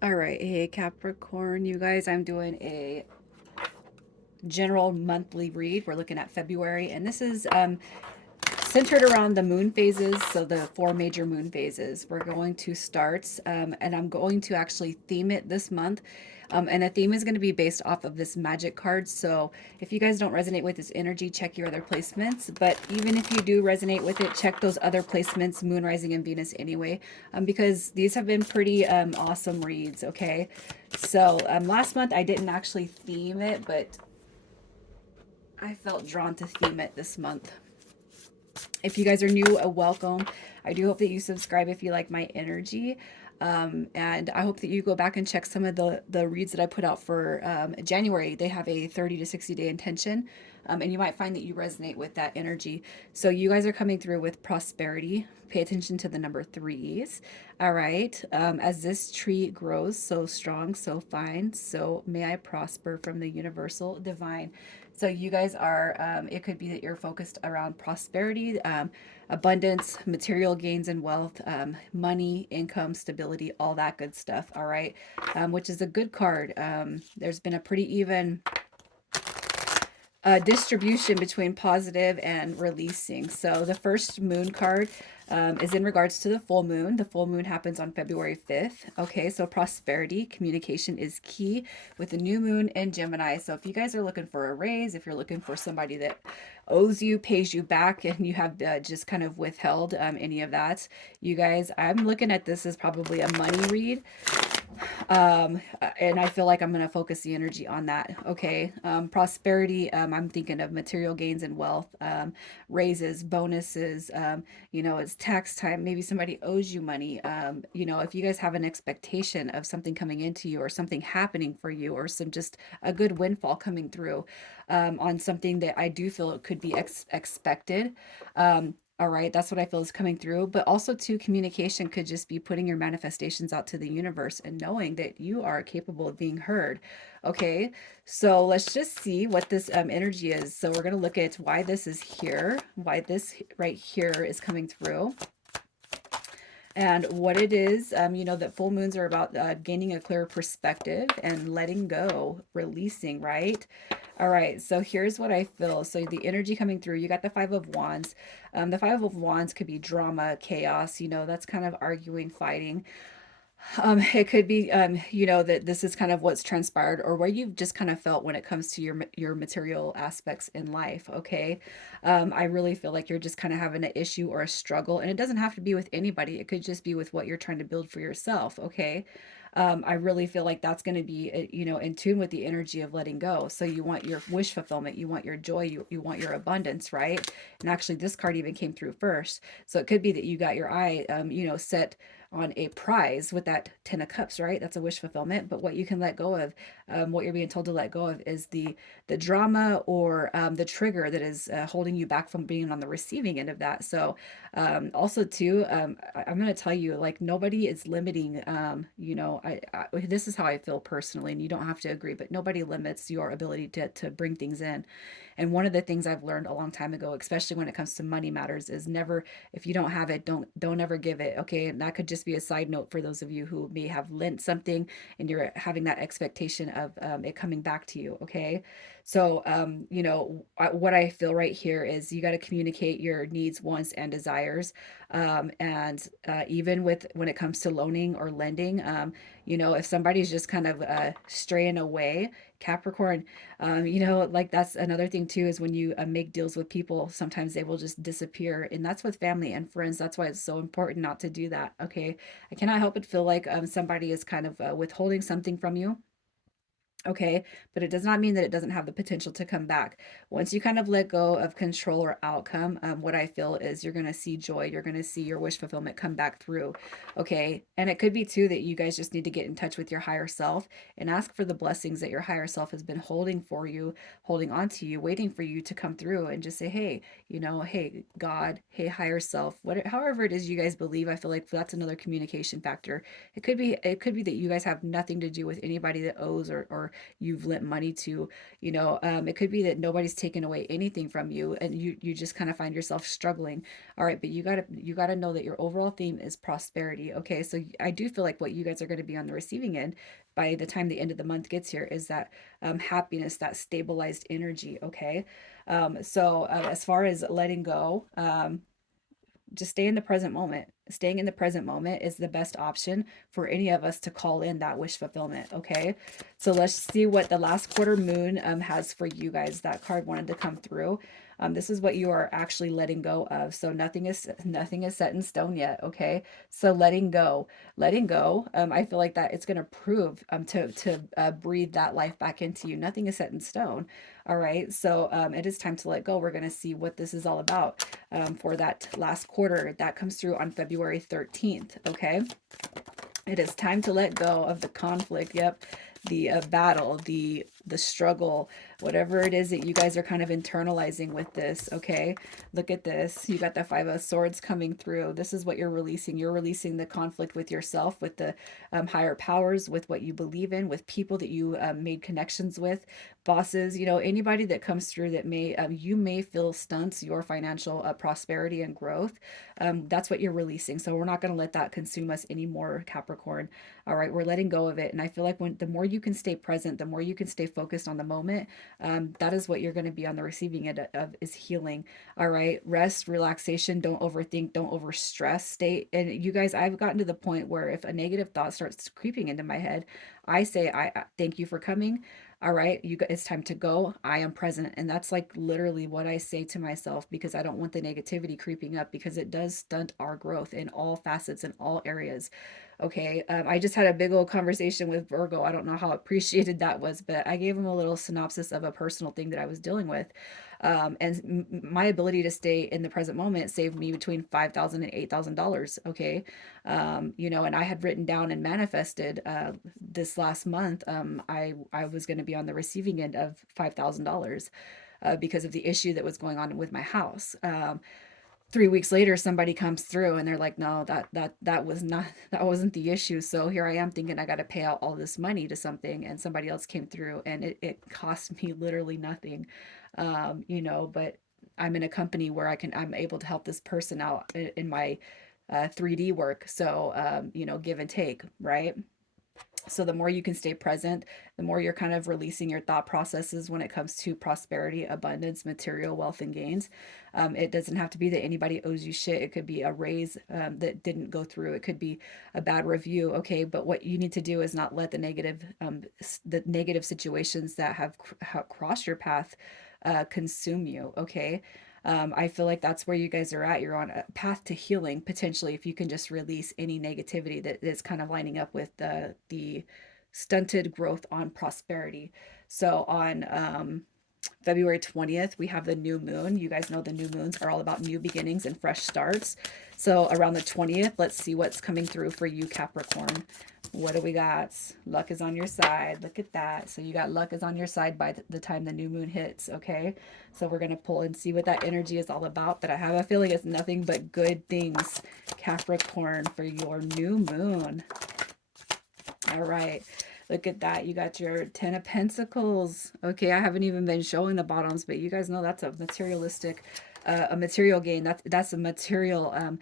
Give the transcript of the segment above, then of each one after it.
All right, hey Capricorn, you guys, I'm doing a general monthly read. We're looking at February, and this is centered around the moon phases. So the four major moon phases. We're going to start, and I'm going to actually theme it this month. And the theme is going to be based off of this magic card. So if you guys don't resonate with this energy, check your other placements. But even if you do resonate with it, check those other placements, Moon, Rising, and Venus anyway, because these have been pretty awesome reads. Okay. So last month I didn't actually theme it, but I felt drawn to theme it this month. If you guys are new, welcome. I do hope that you subscribe if you like my energy. And I hope that you go back and check some of the reads that I put out for January. They have a 30 to 60 day intention. And you might find that you resonate with that energy. So you guys are coming through with prosperity. Pay attention to the number threes. All right. As this tree grows so strong, so fine, so may I prosper from the universal divine. So you guys are, it could be that you're focused around prosperity, abundance, material gains and wealth, money, income, stability, all that good stuff. All right. Which is a good card. There's been a pretty even distribution between positive and releasing. So the first moon card is in regards to the full moon. The full moon happens on February 5th. Okay, so prosperity, communication is key with the new moon in Gemini. So if you guys are looking for a raise, if you're looking for somebody that owes you, pays you back, and you have just kind of withheld any of that, you guys, I'm looking at this as probably a money read. And I feel like I'm going to focus the energy on that. Okay. Prosperity. I'm thinking of material gains and wealth, raises, bonuses. It's tax time. Maybe somebody owes you money. If you guys have an expectation of something coming into you or something happening for you or some just a good windfall coming through on something that I do feel it could be expected. All right, that's what I feel is coming through. But also, too, communication could just be putting your manifestations out to the universe and knowing that you are capable of being heard. Okay, so let's just see what this energy is. So we're going to look at why this is here, why this right here is coming through and what it is. That full moons are about gaining a clear perspective and letting go, releasing, right? All right, so here's what I feel. So the energy coming through, you got the Five of Wands. The Five of Wands could be drama, chaos, that's kind of arguing, fighting. It could be, that this is kind of what's transpired or where you've just kind of felt when it comes to your material aspects in life. Okay. I really feel like you're just kind of having an issue or a struggle, and it doesn't have to be with anybody. It could just be with what you're trying to build for yourself. Okay. I really feel like that's going to be, in tune with the energy of letting go. So you want your wish fulfillment, you want your joy, you want your abundance, right? And actually, this card even came through first. So it could be that you got your eye, set on a prize with that 10 of cups, right? That's a wish fulfillment. But what you can let go of, what you're being told to let go of, is the drama or the trigger that is holding you back from being on the receiving end of that. So also too, I'm going to tell you, like, nobody is limiting. This is how I feel personally, and you don't have to agree, but nobody limits your ability to bring things in. And one of the things I've learned a long time ago, especially when it comes to money matters, is never, if you don't have it, don't ever give it. Okay. And that could just be a side note for those of you who may have lent something and you're having that expectation of it coming back to you. Okay. So, what I feel right here is you got to communicate your needs, wants, and desires. And even with when it comes to loaning or lending, if somebody's just kind of straying away, Capricorn, like that's another thing too, is when you make deals with people, sometimes they will just disappear. And that's with family and friends. That's why it's so important not to do that. Okay. I cannot help but feel like somebody is kind of withholding something from you. Okay, but it does not mean that it doesn't have the potential to come back. Once you kind of let go of control or outcome, what I feel is you're going to see joy. You're going to see your wish fulfillment come back through. Okay, and it could be too that you guys just need to get in touch with your higher self and ask for the blessings that your higher self has been holding for you, holding on to you, waiting for you to come through, and just say, hey, hey, God, hey, higher self, however it is you guys believe. I feel like that's another communication factor. It could be that you guys have nothing to do with anybody that owes or you've lent money to. It could be that nobody's taken away anything from you, and you just kind of find yourself struggling. All right, but you gotta know that your overall theme is prosperity. Okay, so I do feel like what you guys are going to be on the receiving end by the time the end of the month gets here is that happiness, that stabilized energy. Okay, as far as letting go, just stay in the present moment. Staying in the present moment is the best option for any of us to call in that wish fulfillment. Okay. So let's see what the last quarter moon has for you guys. That card wanted to come through. This is what you are actually letting go of. So nothing is set in stone yet. Okay. So letting go. I feel like that it's going to prove to breathe that life back into you. Nothing is set in stone. All right. So it is time to let go. We're going to see what this is all about for that last quarter. That comes through on February 13th. Okay. It is time to let go of the conflict. Yep. The battle, the struggle, whatever it is that you guys are kind of internalizing with this. Okay. Look at this. You got the Five of Swords coming through. This is what you're releasing. You're releasing the conflict with yourself, with the higher powers, with what you believe in, with people that you made connections with, bosses, anybody that comes through that you may feel stunts your financial prosperity and growth. That's what you're releasing. So we're not going to let that consume us anymore, Capricorn. All right, we're letting go of it. And I feel like the more you can stay present, the more you can stay focused on the moment, that is what you're going to be on the receiving end of, is healing. All right, rest, relaxation, don't overthink, don't overstress. Stay. And you guys, I've gotten to the point where if a negative thought starts creeping into my head, I say, I thank you for coming. All right, it's time to go. I am present. And that's like literally what I say to myself, because I don't want the negativity creeping up, because it does stunt our growth in all facets, in all areas. Okay. I just had a big old conversation with Virgo. I don't know how appreciated that was, but I gave him a little synopsis of a personal thing that I was dealing with. And my ability to stay in the present moment saved me between $5,000 and $8,000. Okay. And I had written down and manifested this last month. I was going to be on the receiving end of $5,000 because of the issue that was going on with my house. 3 weeks later, somebody comes through and they're like, no, that was not, that wasn't the issue. So here I am thinking I got to pay out all this money to something, and somebody else came through, and it cost me literally nothing. But I'm in a company where I'm able to help this person out in my 3D work. So, give and take, right? So the more you can stay present, the more you're kind of releasing your thought processes when it comes to prosperity, abundance, material wealth, and gains. It doesn't have to be that anybody owes you shit. It could be a raise that didn't go through. It could be a bad review. Okay, but what you need to do is not let the negative situations that have crossed your path consume you. Okay. I feel like that's where you guys are at. You're on a path to healing potentially, if you can just release any negativity that is kind of lining up with the stunted growth on prosperity. So on February 20th, we have the new moon. You guys know the new moons are all about new beginnings and fresh starts. So around the 20th, let's see what's coming through for you, Capricorn. What do we got? Luck is on your side. Look at that. So you got luck is on your side by the time the new moon hits. Okay. So we're going to pull and see what that energy is all about. But I have a feeling it's nothing but good things, Capricorn, for your new moon. All right. Look at that. You got your 10 of Pentacles. Okay, I haven't even been showing the bottoms, but you guys know that's a materialistic, a material gain. That's a material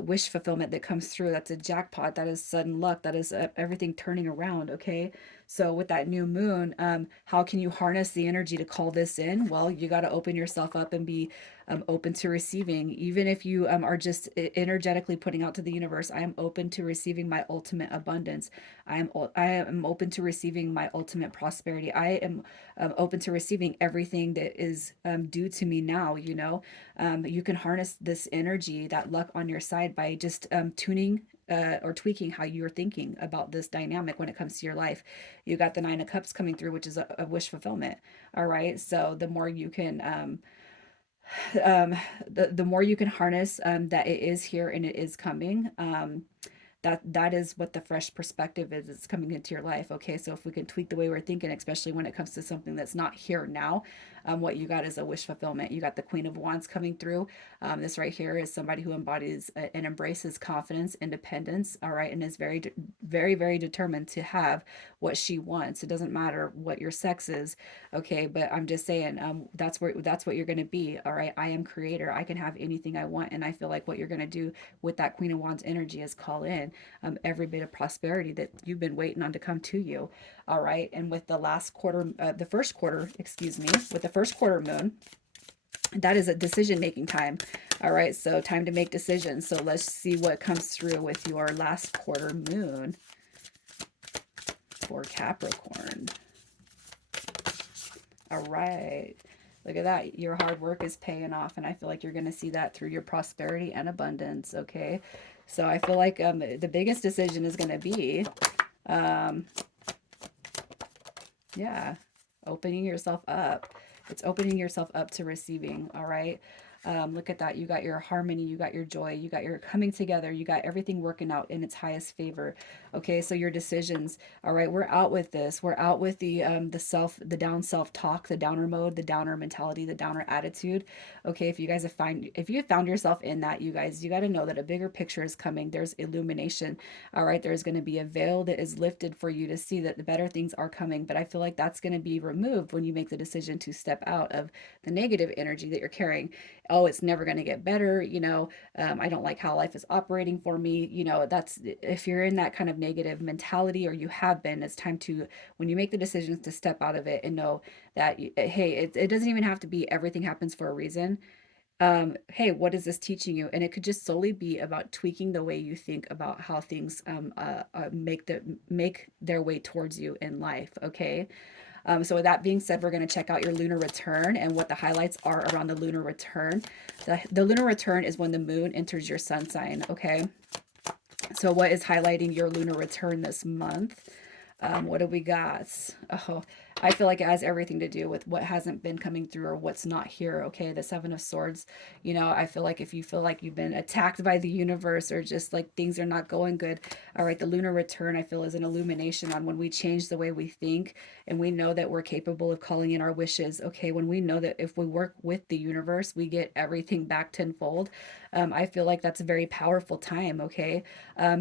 wish fulfillment that comes through. That's a jackpot. That is sudden luck. That is everything turning around. Okay, so with that new moon, how can you harness the energy to call this in? Well, you got to open yourself up and be open to receiving. Even if you are just energetically putting out to the universe, I am open to receiving my ultimate abundance. I am open to receiving my ultimate prosperity. I am open to receiving everything that is due to me now. You can harness this energy, that luck on your side, by just tuning or tweaking how you're thinking about this dynamic when it comes to your life. You got the Nine of Cups coming through, which is a wish fulfillment. All right. So the more you can the more you can harness that it is here and it is coming, that is what the fresh perspective is. It's coming into your life. Okay, so if we can tweak the way we're thinking, especially when it comes to something that's not here now, what you got is a wish fulfillment. You got the Queen of Wands coming through. This right here is somebody who embodies and embraces confidence, independence, all right, and is very determined to have what she wants. It doesn't matter what your sex is, okay, but I'm just saying, that's what you're going to be, all right. I am creator. I can have anything I want, and I feel like what you're going to do with that Queen of Wands energy is call in every bit of prosperity that you've been waiting on to come to you, all right. And with the last quarter, the first quarter, excuse me, with the first quarter moon, that is a decision making time. All right, so time to make decisions. So let's see what comes through with your last quarter moon for Capricorn. All right, look at that. Your hard work is paying off, and I feel like you're going to see that through your prosperity and abundance. Okay, so I feel like the biggest decision is going to be um, yeah, opening yourself up. It's opening yourself up to receiving. All right. Look at that. You got your harmony, you got your joy, you got your coming together, you got everything working out in its highest favor. Okay, so your decisions. All right, we're out with this. We're out with the down self talk, the downer mode, the downer mentality, the downer attitude. Okay, if you have found yourself in that, you guys, you got to know that a bigger picture is coming. There's illumination. All right, there's going to be a veil that is lifted for you to see that the better things are coming. But I feel like that's going to be removed when you make the decision to step out of the negative energy that you're carrying. Oh, it's never going to get better. I don't like how life is operating for me. That's if you're in that kind of negative mentality, or you have been, it's time to, when you make the decisions, to step out of it and know that, hey, it doesn't even have to be everything happens for a reason. Hey, what is this teaching you? And it could just solely be about tweaking the way you think about how things make their way towards you in life. Okay. So with that being said, we're going to check out your lunar return and what the highlights are around the lunar return. The lunar return is when the moon enters your sun sign. Okay. So what is highlighting your lunar return this month? What do we got? Oh, I feel like it has everything to do with what hasn't been coming through or what's not here. Okay, the Seven of Swords. I feel like if you feel like you've been attacked by the universe, or just like things are not going good, all right, the lunar return, I feel, is an illumination on when we change the way we think, and we know that we're capable of calling in our wishes. Okay, when we know that if we work with the universe, we get everything back tenfold. I feel like that's a very powerful time. Okay,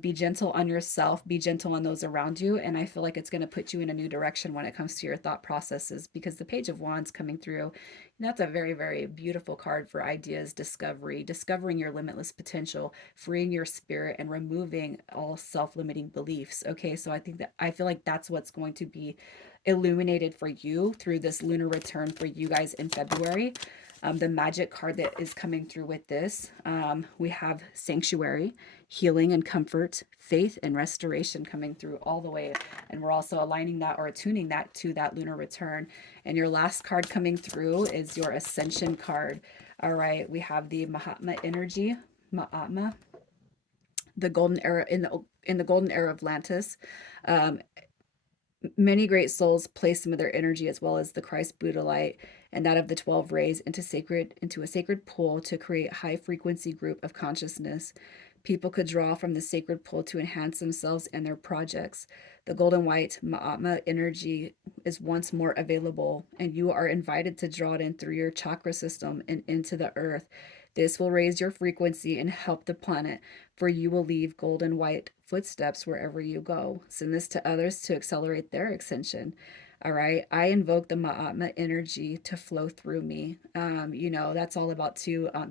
be gentle on yourself, be gentle on those around you, and I feel like it's going to put you in a new direction when it comes to your thought processes, because the Page of Wands coming through, that's a very beautiful card for ideas, discovering your limitless potential, freeing your spirit, and removing all self-limiting beliefs. Okay, so I feel like that's what's going to be illuminated for you through this lunar return for you guys in February. The magic card that is coming through with this, we have sanctuary, healing and comfort, faith and restoration coming through all the way. And we're also aligning that or attuning that to that lunar return. And your last card coming through is your ascension card. All right, we have the Mahatma energy, Mahatma, the golden era in the golden era of Atlantis. Um, Many great souls place some of their energy, as well as the Christ Buddha light and that of the 12 rays, into a sacred pool to create high frequency group of consciousness. People could draw from the sacred pool to enhance themselves and their projects. The golden white Mahatma energy is once more available, and you are invited to draw it in through your chakra system and into the earth. This will raise your frequency and help the planet, for you will leave golden white footsteps wherever you go. Send this to others to accelerate their ascension. All right. I invoke the Mahatma energy to flow through me. That's all about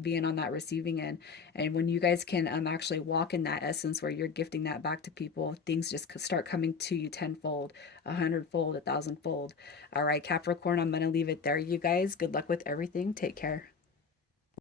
being on that receiving end. And when you guys can actually walk in that essence where you're gifting that back to people, things just start coming to you tenfold, 100-fold, 1,000-fold. All right, Capricorn, I'm going to leave it there. You guys, good luck with everything. Take care.